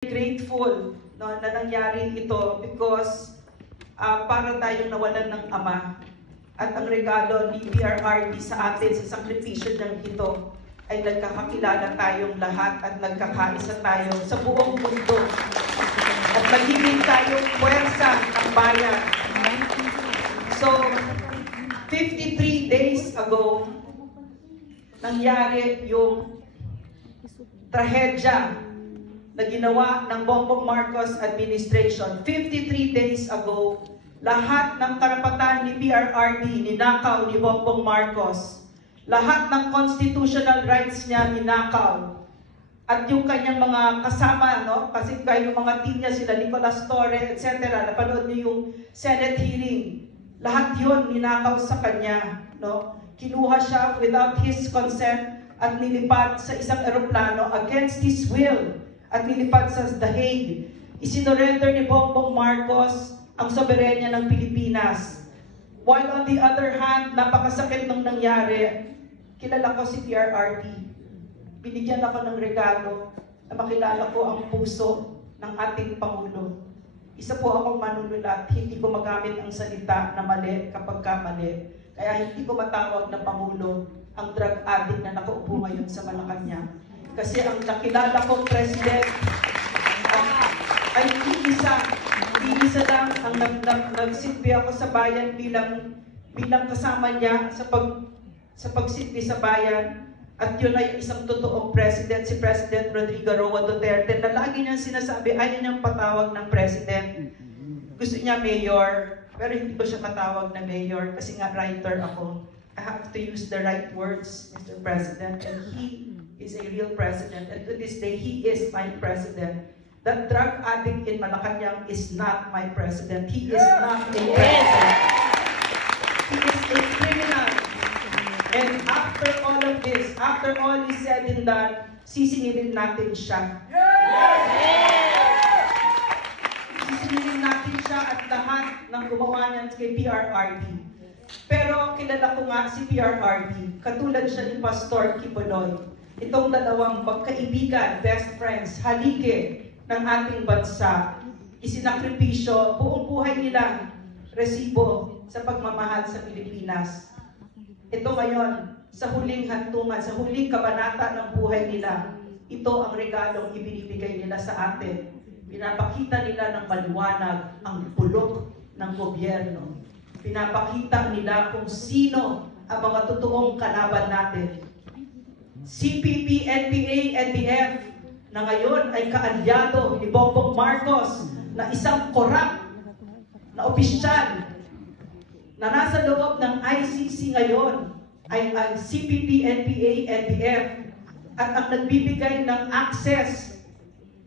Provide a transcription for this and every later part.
Grateful no, na nangyari ito because para tayong nawalan ng ama at ang regalo ni PRRD sa atin sa sakripisyo ng ito ay nagkakakilala tayong lahat at nagkakaisa tayo sa buong mundo at magiging tayong puwersa ng bayan. So, 53 days ago, nangyari yung trahedya na ginawa ng Bongbong Marcos administration. 53 days ago, lahat ng karapatan ni PRRD ninakaw ni Bongbong Marcos. Lahat ng constitutional rights niya ninakaw. At yung kanyang mga kasama, no? Kasi kayo mga team niya, sila Nicolas Torre, etc. Napanood niyo yung Senate hearing. Lahat yun ninakaw sa kanya. No? Kinuha siya without his consent at nilipad sa isang eroplano against his will. At nilipad sa The Hague. Isinorender ni Bongbong Marcos ang soberenya ng Pilipinas. While on the other hand, napakasakit nung nangyari, kilala ko si PRRD. Binigyan ako ng regalo na makilala ko ang puso ng ating Pangulo. Isa po akong manunulat, hindi ko magamit ang salita na mali kapag kamali. Kaya hindi ko matawag na Pangulo ang drug addict na nakaupo ngayon sa Malacanang. Kasi ang nakilala kong president ay hindi isa lang ang nagsilbi ako sa bayan bilang kasama niya sa pagsilbi sa bayan. At yun ay isang totoong president, si President Rodrigo Roa Duterte, na lagi niyang sinasabi, ayaw niyang patawag ng president. Gusto niya mayor, pero hindi ko siya patawag na mayor kasi nga writer ako. I have to use the right words, Mr. President, and he is a real president, and to this day, he is my president. That drug addict in Malacanang is not my president. He is not a president. He is a criminal. And after all of this, after all is said and done, sisingilin natin siya. Sisingilin natin siya at lahat ng gumawa niyan kay PRRD. Pero kilala ko nga si PRRD, katulad siya ni Pastor Kibuloy. Itong dalawang magkaibigan, best friends, haligi ng ating bansa, isinakripisyo, buong buhay nila, resibo sa pagmamahal sa Pilipinas. Ito ngayon, sa huling hantungan, sa huling kabanata ng buhay nila, ito ang regalong ibinibigay nila sa atin. Pinapakita nila ng maliwanag ang bulok ng gobyerno. Pinapakita nila kung sino ang mga totoong kalaban natin. CPP, NPA, NDF na ngayon ay kaalyado ni Bongbong Marcos na isang korap na opisyal na nasa loob ng ICC ngayon ay ang CPP, NPA, NDF at ang nagbibigay ng access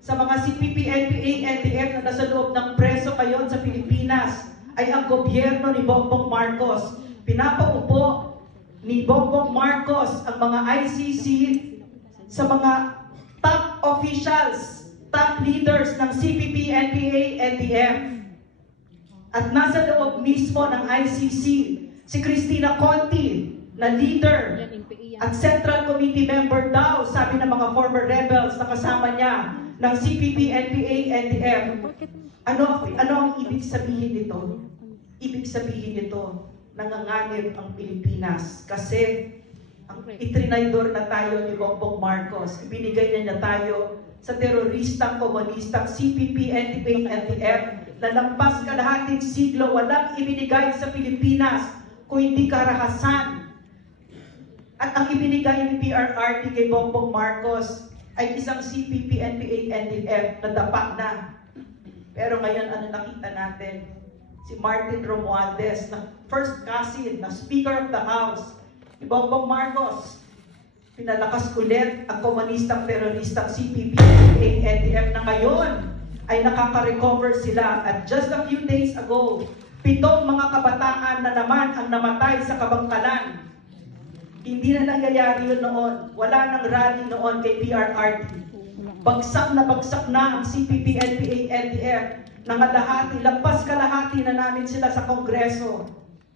sa mga CPP, NPA, NDF na nasa loob ng preso ngayon sa Pilipinas ay ang gobyerno ni Bongbong Marcos. Pinapaupo ni Bongbong Marcos ang mga ICC sa mga top officials, top leaders ng CPP, NPA, NDF. At nasa loob mismo ng ICC si Cristina Conti na leader at Central Committee member daw, sabi ng mga former rebels na kasama niya ng CPP, NPA, NDF. Ano ang ibig sabihin nito? Ibig sabihin nito, nanganganib ang Pilipinas kasi itrinaydor na tayo ni Bongbong Marcos. Ibinigay niya tayo sa teroristang komunistang CPP, NPA, NDF na lampas kalahating siglo walang ibinigay sa Pilipinas kung hindi karahasan. At ang ibinigay ni PRRD kay Bongbong Marcos ay isang CPP, NPA, NDF na dapat na. Pero ngayon, ano nakita natin? Si Martin Romualdez, na first cousin, na Speaker of the House, ni Bongbong Marcos, pinalakas ulit ang komunistang teroristang CPP, NDF na ngayon ay nakaka-recover sila. At just a few days ago, 7 mga kabataan na naman ang namatay sa Kabangkalan. Hindi na nangyayari yun noon. Wala nang rally noon kay PRRD. Bagsak na ang CPP, NPA, NDF. Nangalahati, lampas kalahati na namin sila sa Kongreso.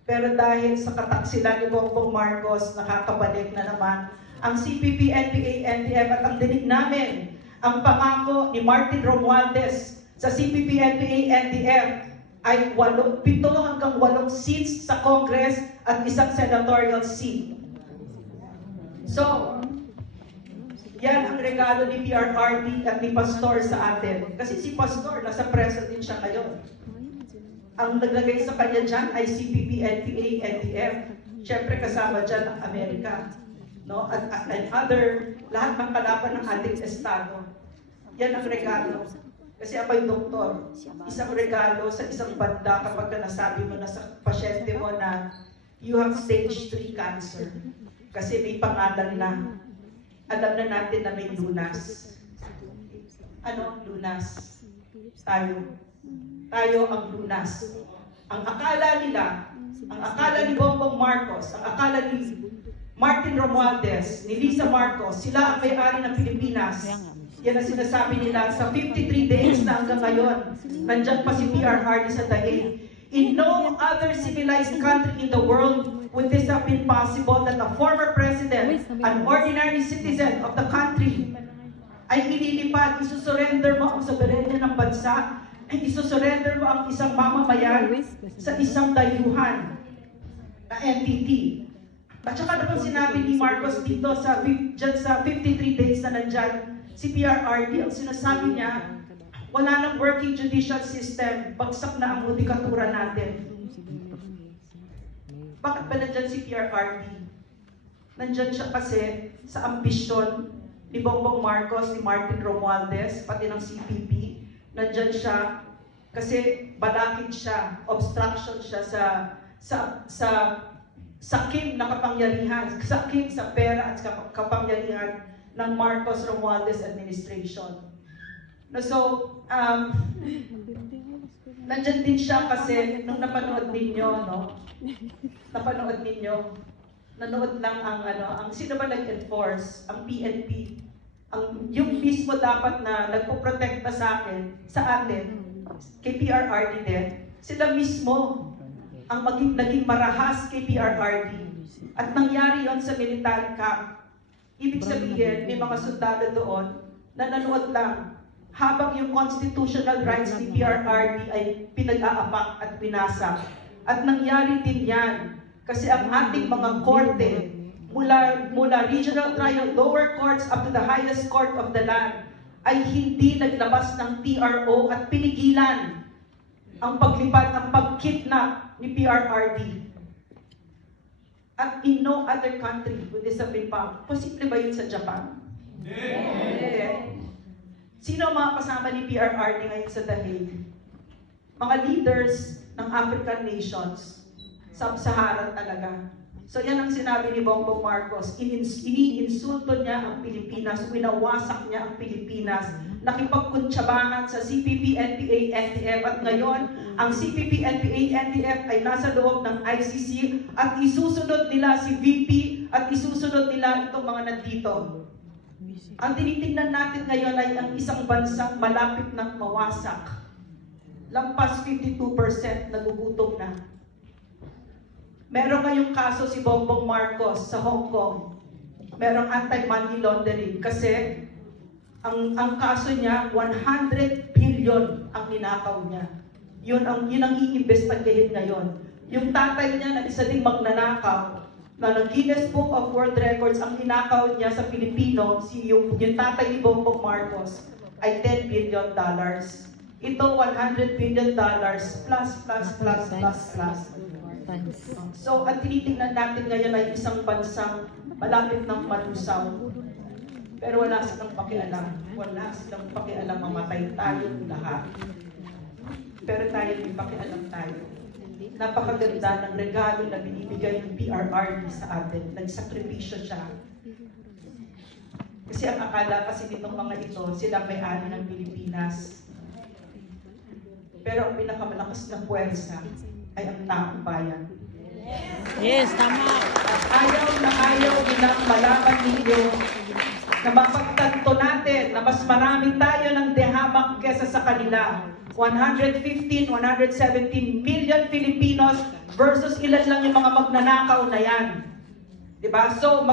Pero dahil sa kataksilan ni Bongbong Marcos, nakakabalik na naman ang CPP, NPA, NDF at ang dinig namin Ang pangako ni Martin Romualdez sa CPP-NPA-NDF ay 7 hanggang 8 seats sa Congress at isang senatorial seat. So, yan ang regalo ni PRRD at ni Pastor sa atin. Kasi si Pastor, nasa preso din siya ngayon. Ang naglagay sa kanya dyan ay CPP-NPA-NDF. Siyempre kasama dyan ang Amerika. No? At other, lahat ng kalaban ng ating estado. Yan ang regalo. Kasi ako'y doktor. Isang regalo sa isang banda kapag nasabi mo na sa pasyente mo na you have stage 3 cancer. Kasi may pangalan na. Alam na natin na may lunas. Ano ang lunas? Tayo. Tayo ang lunas. Ang akala nila, ang akala ni Bongbong Marcos, ang akala ni Martin Romualdez, ni Lisa Marcos, sila ang may-ari ng Pilipinas. Yan ang sinasabi nila sa 53 days na hanggang ngayon. Nandyan pa si PRRD sa Dahig. In no other civilized country in the world would this have been possible that a former president, an ordinary citizen of the country, ay ililipad, isusurrender mo ang soberanya ng bansa, ay isusurrender mo ang isang mamamayan sa isang dayuhan na entity. At saka naman sinabi ni Marcos dito sa 53 days na nandyan, si PRRD, ang sinasabi niya, wala nang working judicial system, bagsak na ang judikatura natin. Bakit ba nandyan si PRRD? Nandyan siya kasi sa ambisyon ni Bongbong Marcos, ni Martin Romualdez, pati ng CPP. Nandyan siya kasi balakid siya, obstruction siya sa sakim na kapangyarihan, sakim sa pera at kapangyarihan ng Marcos Romualdez administration. So, nandyan din siya kasi nung napanood ninyo, no? Napanood ninyo, nanood lang ang sino ba nag-enforce? Ang PNP. Yung mismo dapat na nagpo-protekta sa atin, kay PRRD din, sila mismo ang naging marahas kay PRRD. At nangyari yon sa military camp. Ibig sabihin, may mga sundalo doon na nanood lang habang yung constitutional rights ni PRRD ay pinag-aapak at binasa. At nangyari din yan kasi ang ating mga korte, mula regional trial, lower courts up to the highest court of the land, ay hindi naglabas ng TRO at pinigilan ang paglipad, ang pagkidnap ni PRRD. At in no other country would this have been found. Posible ba yun sa Japan? Hindi. Sino ang mga kasama ni PRRD ngayon sa Dahig? Mga leaders ng African nations, sub-Saharan talaga. So yan ang sinabi ni Bongbong Marcos, iniinsulto niya ang Pilipinas, winawasak niya ang Pilipinas, nakipagkuntsabahan sa CPP-NPA-NDF at ngayon, ang CPP-NPA-NDF ay nasa loob ng ICC at isusunod nila si VP at isusunod nila itong mga nandito. Ang tinitingnan natin ngayon ay ang isang bansang malapit ng mawasak. Lampas 52% nagugutom na. Meron ngayong kaso si Bongbong Marcos sa Hong Kong. Merong anti-money laundering kasi ang kaso niya, 100 billion ang ninakaw niya. Yun ang iimbestigahin ngayon. Yung tatay niya na isa ding magnanakaw, na ng Guinness Book of World Records, ang ninakaw niya sa Pilipino, yung tatay ni Bongbong Marcos, ay $10 billion. Ito, $100 billion plus. So, ang tinitingnan natin ngayon ay isang bansang malapit ng malusaw. Pero wala silang pakialam. Wala silang pakialam, mamatay tayong lahat. Pero tayo may pakialam tayo. Napakaganda ng regalo na binibigay ng PRRD sa atin. Nagsakripisyo siya. Kasi ang akala kasi nitong mga ito, silang may-ari ng Pilipinas. Pero ang pinakamalakas na puwersa ay ang taong bayan. Yes, tama. Ayaw nilang malaman ninyo na mapagtanto natin na mas marami tayo ng dehamak kesa sa kanila. 115, 117 million Filipinos versus ilan lang yung mga magnanakaw na yan. Diba? So,